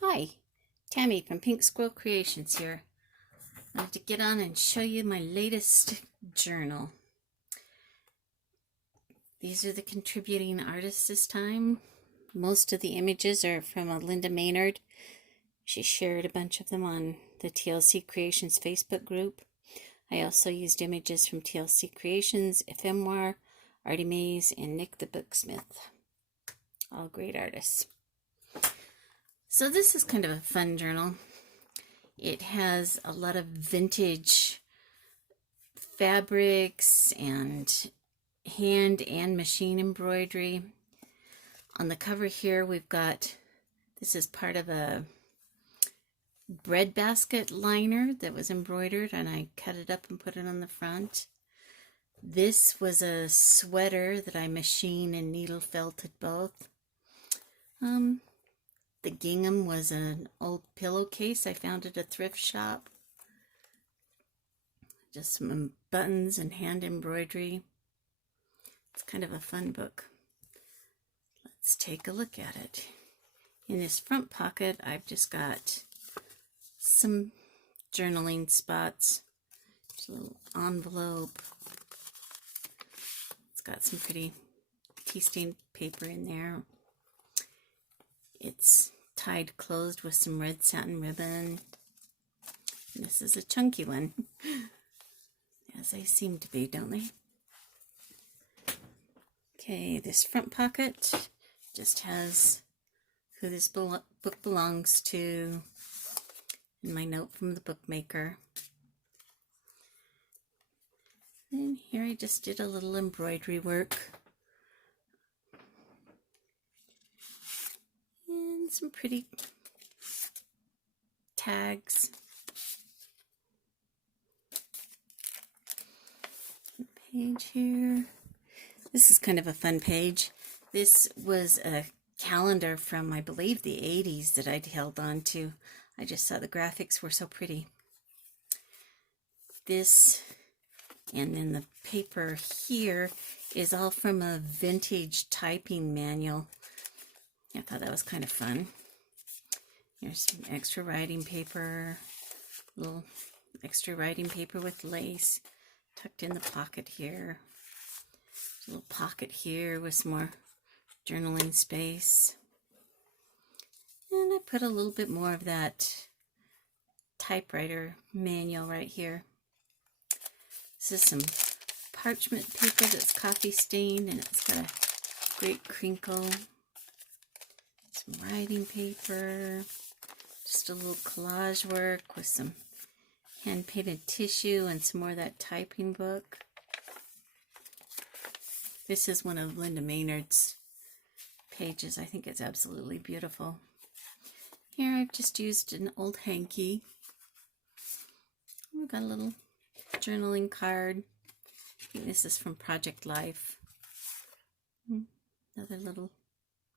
Hi, Tammy from Pink Squirrel Creations here. I wanted to get on and show you my latest journal. These are the contributing artists this time. Most of the images are from Linda Maynard. She shared a bunch of them on the TLC Creations Facebook group. I also used images from TLC Creations, Ephemera, Artie Mays, and Nick the Booksmith. All great artists. So this is kind of a fun journal. It has a lot of vintage fabrics and hand and machine embroidery. On the cover here we've got, this is part of a bread basket liner that was embroidered, and I cut it up and put it on the front. This was a sweater that I machined and needle felted both. The gingham was an old pillowcase I found at a thrift shop. Just some buttons and hand embroidery. It's kind of a fun book. Let's take a look at it. In this front pocket, I've just got some journaling spots. There's a little envelope. It's got some pretty tea stained paper in there. It's tied closed with some red satin ribbon. And this is a chunky one, as they seem to be, don't they? Okay, this front pocket just has who this book belongs to and my note from the bookmaker. And here I just did a little embroidery work. And some pretty tags. Page here. This is kind of a fun page. This was a calendar from, I believe, the 80s that I'd held on to. I just thought the graphics were so pretty. This, and then the paper here, is all from a vintage typing manual. I thought that was kind of fun. Here's some extra writing paper, little extra writing paper with lace tucked in the pocket here. There's a little pocket here with some more journaling space. And I put a little bit more of that typewriter manual right here. This is some parchment paper that's coffee stained, and it's got a great crinkle. Some writing paper, just a little collage work with some hand-painted tissue and some more of that typing book. This is one of Linda Maynard's pages. I think it's absolutely beautiful. Here I've just used an old hanky. We've got a little journaling card. I think this is from Project Life. Another little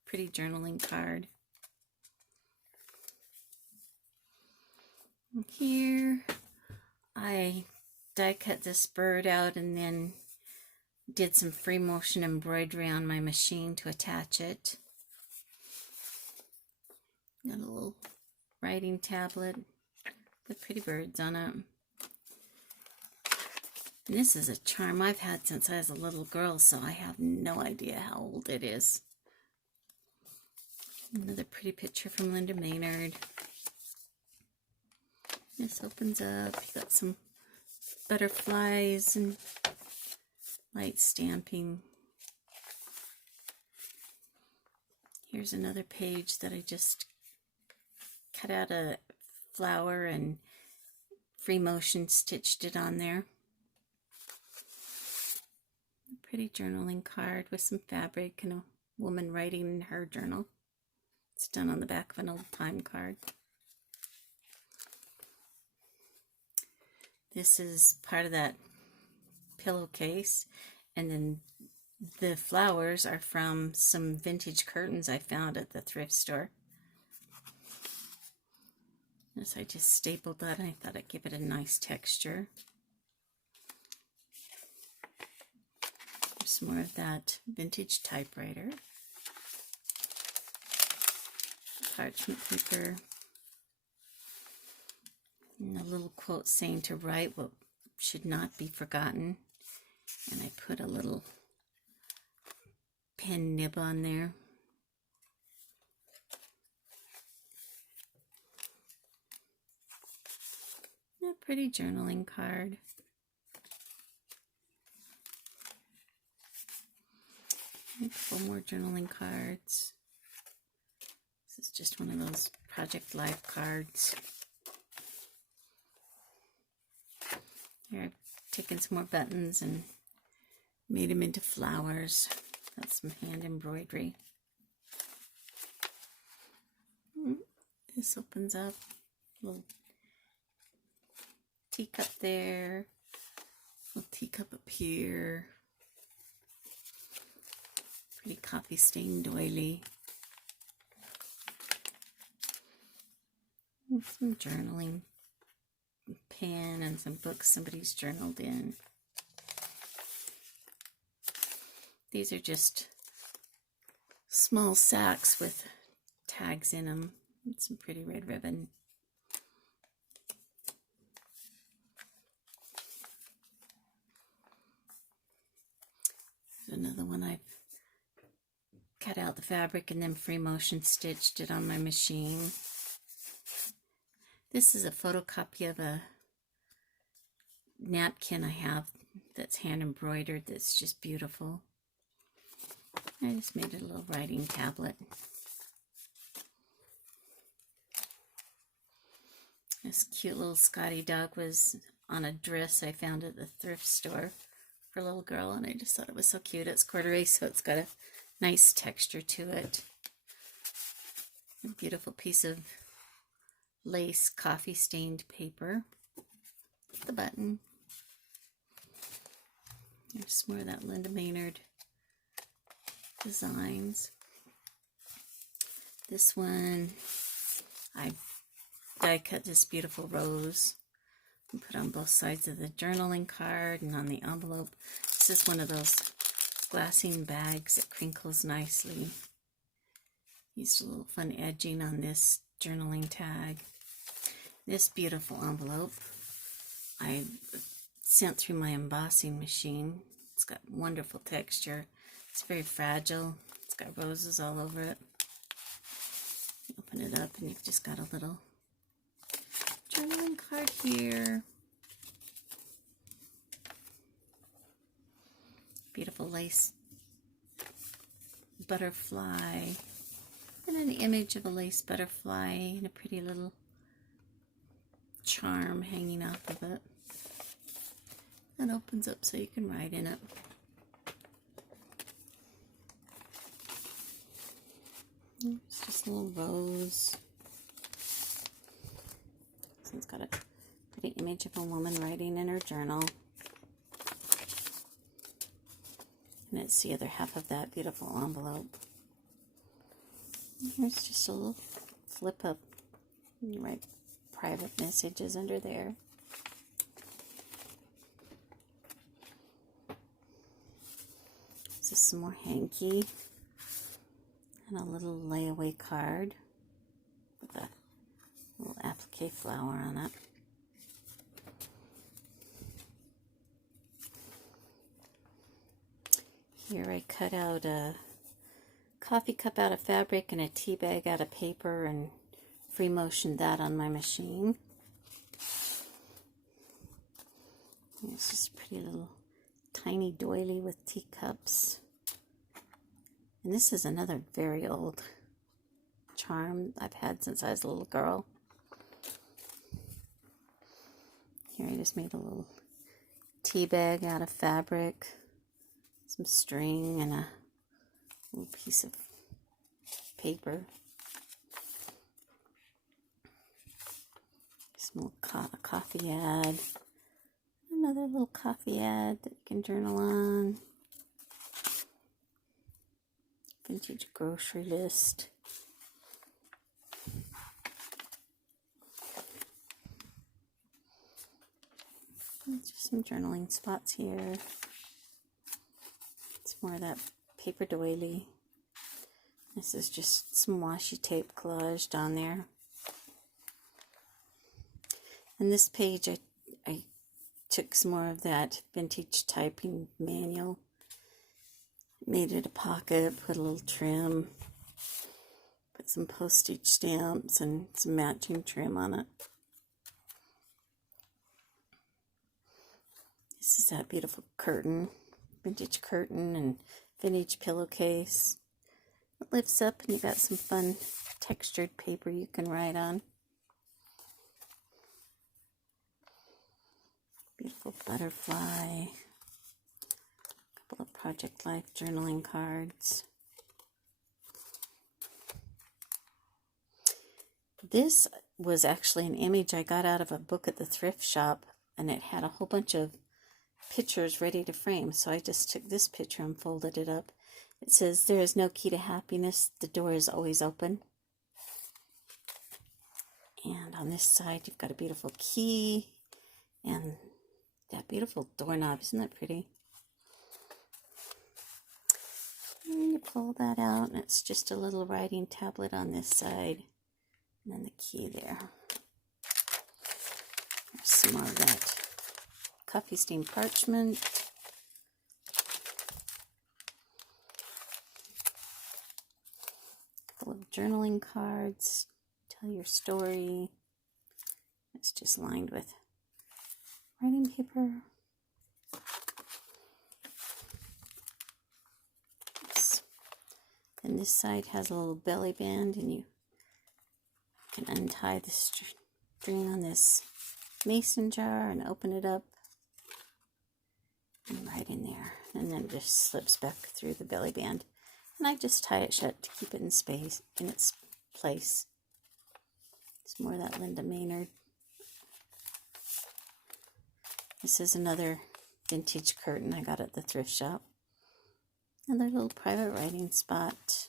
pretty journaling card. And here I die cut this bird out and then did some free motion embroidery on my machine to attach it. Got a little writing tablet with pretty birds on it. And this is a charm I've had since I was a little girl, so I have no idea how old it is. Another pretty picture from Linda Maynard. This opens up. You got some butterflies and light stamping. Here's another page that I just cut out a flower and free motion stitched it on there. A pretty journaling card with some fabric and a woman writing in her journal. It's done on the back of an old time card. This is part of that pillowcase, and then the flowers are from some vintage curtains I found at the thrift store. This, I just stapled that, and I thought I'd give it a nice texture. There's some more of that vintage typewriter. Parchment paper, And a little quote saying to write what should not be forgotten. And I put a little pen nib on there. A pretty journaling card. A couple more journaling cards. This is just one of those Project Life cards. Here I've taken some more buttons and made them into flowers. That's some hand embroidery. This opens up. Little teacup there. Little teacup up here. Pretty coffee stained doily. And some journaling pen and some books somebody's journaled in. These are just small sacks with tags in them and some pretty red ribbon. There's another one. I've cut out the fabric and then free motion stitched it on my machine. This is a photocopy of a napkin I have that's hand embroidered that's just beautiful. I just made a little writing tablet. This cute little Scotty dog was on a dress I found at the thrift store for a little girl, and I just thought it was so cute. It's corduroy, so it's got a nice texture to it. A beautiful piece of lace coffee stained paper. The button. There's more of that Linda Maynard designs. This one, I die cut this beautiful rose and put on both sides of the journaling card and on the envelope. This is one of those glassine bags that crinkles nicely. Used a little fun edging on this journaling tag. This beautiful envelope I sent through my embossing machine. It's got wonderful texture. It's very fragile. It's got roses all over it. You open it up and you've just got a little journaling card here. Beautiful lace butterfly. And an image of a lace butterfly and a pretty little charm hanging off of it. That opens up so you can write in it. It's just a little rose. So it's got a pretty image of a woman writing in her journal. And it's the other half of that beautiful envelope. And here's just a little flip up. You write private messages under there. This is some more hanky. And a little layaway card with a little applique flower on it. Here I cut out a coffee cup out of fabric and a tea bag out of paper and free motioned that on my machine. It's just a pretty little tiny doily with teacups. And this is another very old charm I've had since I was a little girl. Here I just made a little tea bag out of fabric, some string, and a little piece of paper. Some coffee ad. Another little coffee ad that you can journal on. Vintage grocery list. Just some journaling spots here. It's more of that paper doily. This is just some washi tape collaged on there. And this page, I took some more of that vintage typing manual, made it a pocket, put a little trim, put some postage stamps and some matching trim on it. This is that beautiful curtain, vintage curtain and vintage pillowcase. It lifts up and you got some fun textured paper you can write on. Beautiful butterfly. A couple of Project Life journaling cards. This was actually an image I got out of a book at the thrift shop, and it had a whole bunch of pictures ready to frame. So I just took this picture and folded it up. It says, "There is no key to happiness. The door is always open." And on this side, you've got a beautiful key and that beautiful doorknob. Isn't that pretty? And you pull that out, and it's just a little writing tablet on this side. And then the key there. There's some more of that coffee stain parchment. A couple of journaling cards. Tell your story. It's just lined with writing paper. And this side has a little belly band, and you can untie the string on this mason jar and open it up and right in there, and then it just slips back through the belly band. And I just tie it shut to keep it in space, in its place. It's more of that Linda Maynard. This is another vintage curtain I got at the thrift shop. Another little private writing spot.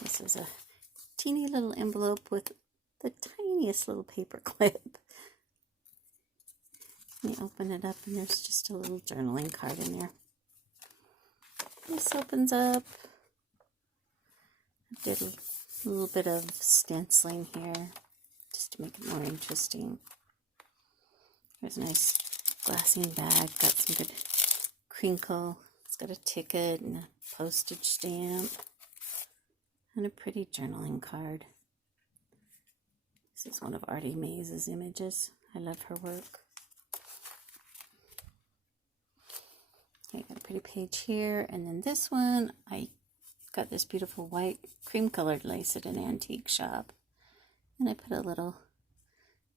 This is a teeny little envelope with the tiniest little paper clip. You open it up and there's just a little journaling card in there. This opens up. I did a little bit of stenciling here just to make it more interesting. There's a nice glassine bag, got some good crinkle. It's got a ticket and a postage stamp and a pretty journaling card. This is one of Artie Mays' images. I love her work. Okay, got a pretty page here, and then this one, I got this beautiful white cream-colored lace at an antique shop, and I put a little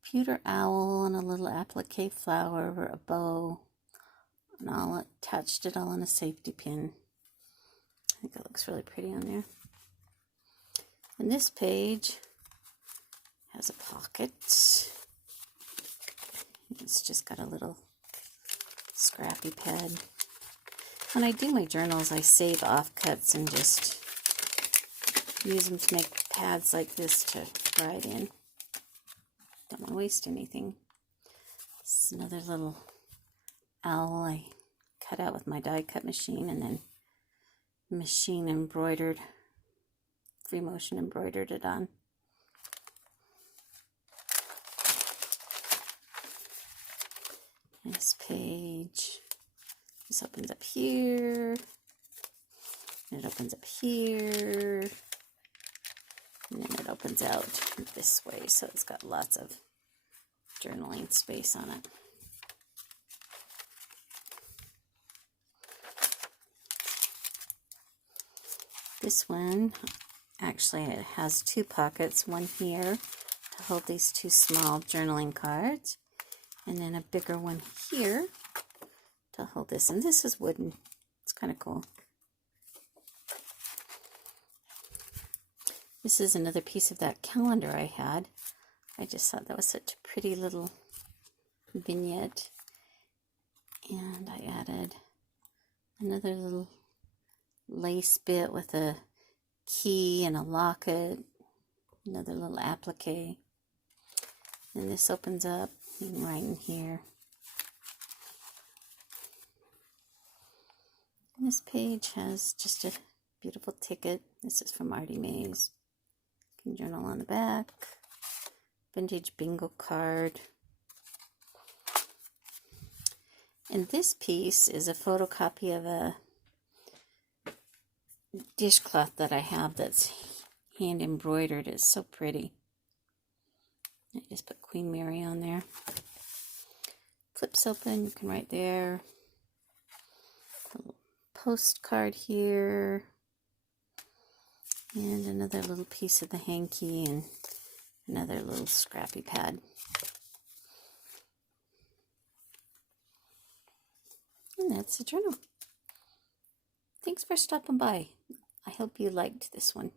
pewter owl and a little applique flower over a bow, and all attached it all on a safety pin. I think it looks really pretty on there. And this page has a pocket. It's just got a little scrappy pad. When I do my journals, I save offcuts and just use them to make pads like this to write in. Don't want to waste anything. This is another little owl I cut out with my die cut machine and then machine embroidered, free motion embroidered it on. This page, this opens up here, and it opens up here, and then it opens out this way, so it's got lots of journaling space on it. This one, actually it has two pockets, one here to hold these two small journaling cards, and then a bigger one here to hold this. And this is wooden. It's kind of cool. This is another piece of that calendar I had. I just thought that was such a pretty little vignette. And I added another little lace bit with a key and a locket. Another little applique. And this opens up. And right in here. And this page has just a beautiful ticket. This is from Artie Mays. Journal on the back. Vintage bingo card. And this piece is a photocopy of a dishcloth that I have that's hand embroidered. It's so pretty. I just put Queen Mary on there. Flips open, you can write there. A little postcard here. And another little piece of the hanky and another little scrappy pad. And that's the journal. Thanks for stopping by. I hope you liked this one.